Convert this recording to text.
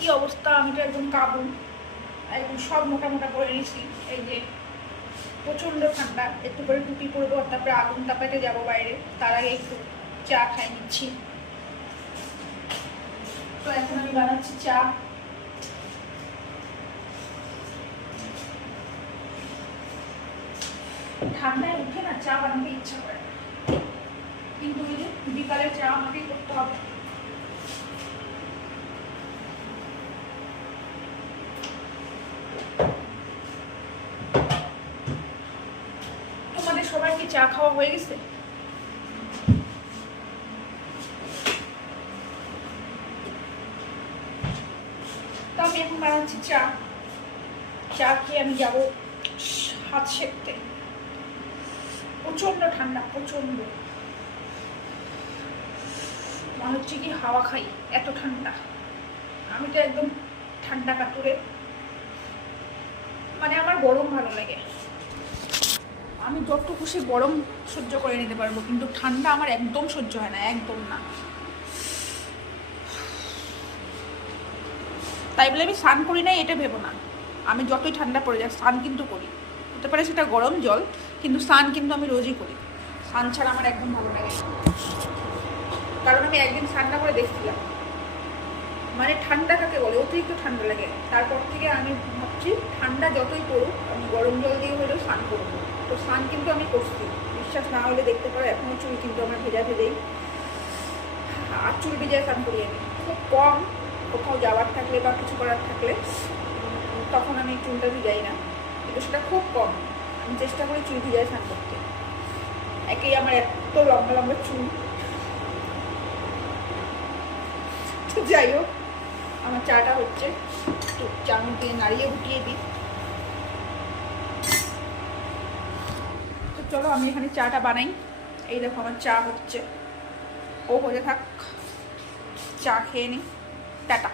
কি অবস্থা, আমি তো একদম কাবু, একদম সব মোটা মোটা করে নিচ্ছি। এই যে প্রচণ্ড ঠান্ডা, একটু করে টুপি পরবো, তারপরে আগুন তাপাতে যাবো বাইরে, তার আগে একটু চা খাই নিচ্ছি। তো এখন আমি বানাচ্ছি চা। ঠান্ডায় উঠে না চা বানাতে ইচ্ছা করে, কিন্তু ওই যে বিকালের চা আমাকেই করতে হবে। তোমাদের সবার কি চা খাওয়া হয়ে গেছে? তো আমি এখন বানাচ্ছি চা। চা খেয়ে আমি যাবো হাত সেঁকতে। প্রচন্ড ঠান্ডা, প্রচন্ড, মনে হচ্ছে কি হাওয়া খাই, এত ঠান্ডা। আমি তো একদম ঠান্ডা কাতুরে, মানে আমার গরম ভালো লাগে। আমি যত খুশি গরম সহ্য করে নিতে পারবো, কিন্তু ঠান্ডা আমার একদম সহ্য হয় না, একদম না। তাই বলে আমি স্নান করি নাই এটা ভেবো না। আমি যতই ঠান্ডা পড়ে যায় স্নান কিন্তু করি, হতে পারে সেটা গরম জল, কিন্তু স্নান কিন্তু আমি রোজই করি। স্নান ছাড়া আমার একদম ভালো লাগে, কারণ আমি একদিন স্নান না করে দেখছিলাম, মানে ঠান্ডা কাকে বলে, অতিরিক্ত ঠান্ডা লাগে। তারপর থেকে আমি ভাবছি ঠান্ডা যতই পড়ুক আমি গরম জল দিয়ে হলেও স্নান করবো। তো স্নান কিন্তু আমি করছি, বিশ্বাস না হলে দেখতে পারো, এখনও চুল কিন্তু আমার ভেজা ভেজেই, আর চুল ভিজায় স্নান করি আমি খুব কম। কোথাও যাওয়ার থাকলে বা কিছু করার থাকলে তখন আমি চুলটা ভিজাই না, কিন্তু সেটা খুব কম। আমি চেষ্টা করি চুল ভিজায় স্নান করতে। একেই আমার এত লম্বা লম্বা চুল। যাই হোক, আমার চাটা হচ্ছে, একটু চামচ দিয়ে নাড়িয়ে ফুটিয়ে দিই। তো চলো আমি এখানে চাটা বানাই। এই দেখো আমার চা হচ্ছে, ও হয়ে থাক, চা খেয়ে নিই, টাটা।